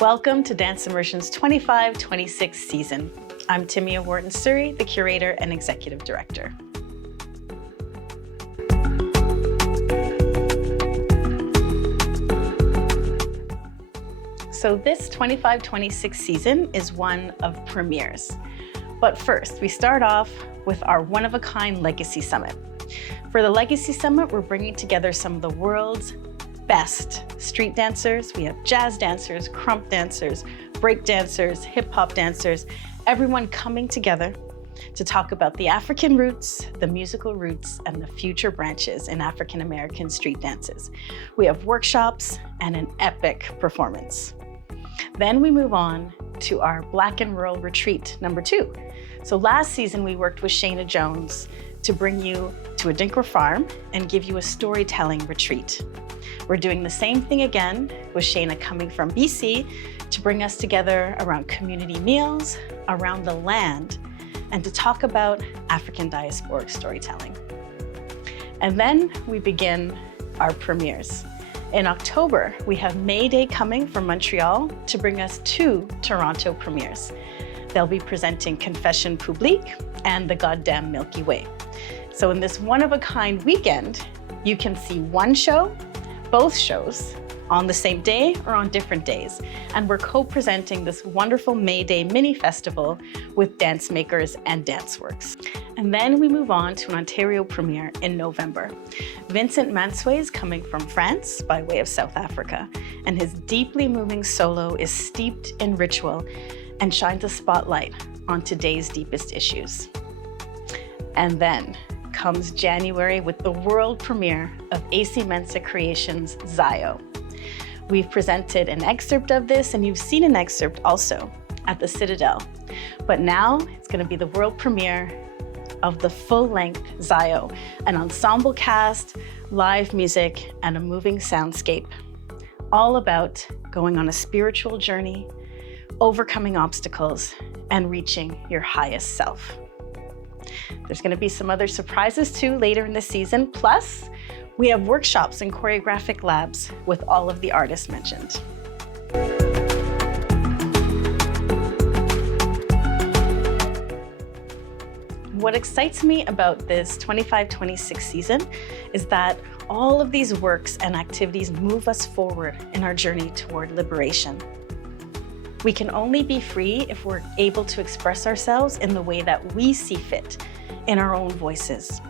Welcome to Dance Immersion's 25-26 season. I'm Timia Wharton-Surrey, the curator and executive director. So this 25-26 season is one of premieres. But first, we start off with our one-of-a-kind Legacy Summit. For the Legacy Summit, we're bringing together some of the world's best street dancers. We have jazz dancers, crump dancers, break dancers, hip hop dancers, everyone coming together to talk about the African roots, the musical roots, and the future branches in African American street dances. We have workshops and an epic performance. Then we move on to our Black and Rural Retreat #2. So last season we worked with Shayna Jones to bring you to Adinkra Farm and give you a storytelling retreat. We're doing the same thing again with Shayna coming from BC to bring us together around community meals, around the land, and to talk about African diasporic storytelling. And then we begin our premieres. In October, we have May Day coming from Montreal to bring us 2 Toronto premieres. They'll be presenting Confession Publique and The Goddamn Milky Way. So in this one-of-a-kind weekend, you can see one show, both shows, on the same day or on different days. And we're co-presenting this wonderful May Day mini festival with dance makers and dance works. And then we move on to an Ontario premiere in November. Vincent Mansway is coming from France by way of South Africa, and his deeply moving solo is steeped in ritual and shines a spotlight on today's deepest issues. And then comes January with the world premiere of AC Mensa Creations' Zio. We've presented an excerpt of this, and you've seen an excerpt also at the Citadel. But now it's going to be the world premiere of the full-length Zio, an ensemble cast, live music, and a moving soundscape. All about going on a spiritual journey, overcoming obstacles, and reaching your highest self. There's going to be some other surprises too later in the season. Plus, we have workshops and choreographic labs with all of the artists mentioned. What excites me about this 25-26 season is that all of these works and activities move us forward in our journey toward liberation. We can only be free if we're able to express ourselves in the way that we see fit, in our own voices.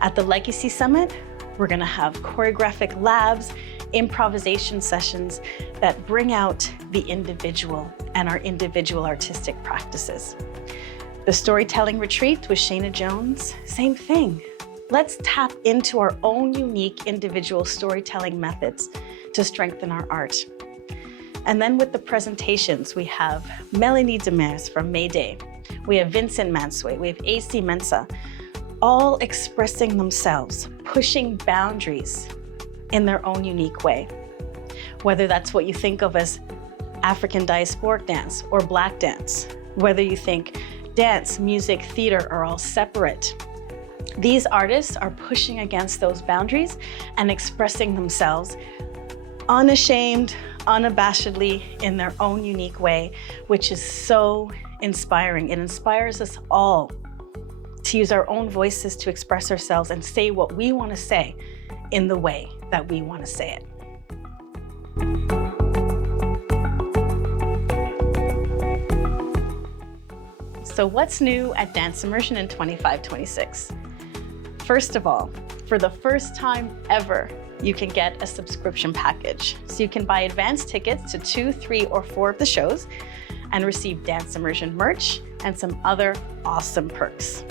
At the Legacy Summit, we're going to have choreographic labs, improvisation sessions that bring out the individual and our individual artistic practices. The storytelling retreat with Shayna Jones, same thing. Let's tap into our own unique individual storytelling methods to strengthen our art. And then with the presentations, we have Melanie Demers from May Day. We have Vincent Mansway, we have AC Mensa, all expressing themselves, pushing boundaries in their own unique way. Whether that's what you think of as African diasporic dance or Black dance, whether you think dance, music, theater are all separate. These artists are pushing against those boundaries and expressing themselves unashamed, unabashedly in their own unique way, which is so inspiring. It inspires us all to use our own voices to express ourselves and say what we want to say in the way that we want to say it. So what's new at Dance Immersion in 25-26? First of all, for the first time ever, you can get a subscription package. So you can buy advance tickets to 2, 3, or 4 of the shows and receive Dance Immersion merch and some other awesome perks.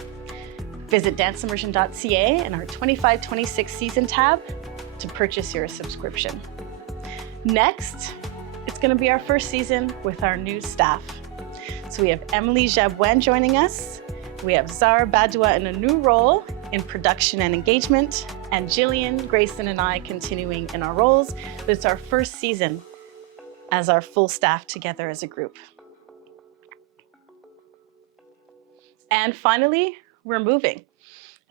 Visit danceimmersion.ca in our 25-26 season tab to purchase your subscription. Next, it's going to be our first season with our new staff. So we have Emily Jabouin joining us. We have Zara Badua in a new role in production and engagement, and Jillian, Grayson, and I continuing in our roles. But it's our first season as our full staff together as a group. And finally, we're moving.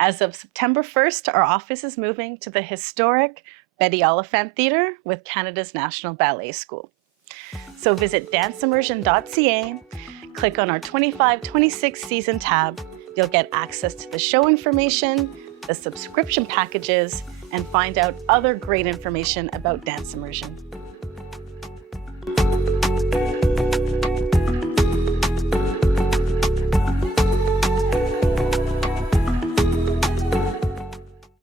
As of September 1st, our office is moving to the historic Betty Oliphant Theatre with Canada's National Ballet School. So visit danceimmersion.ca, click on our 25-26 season tab. You'll get access to the show information, the subscription packages, and find out other great information about Dance Immersion.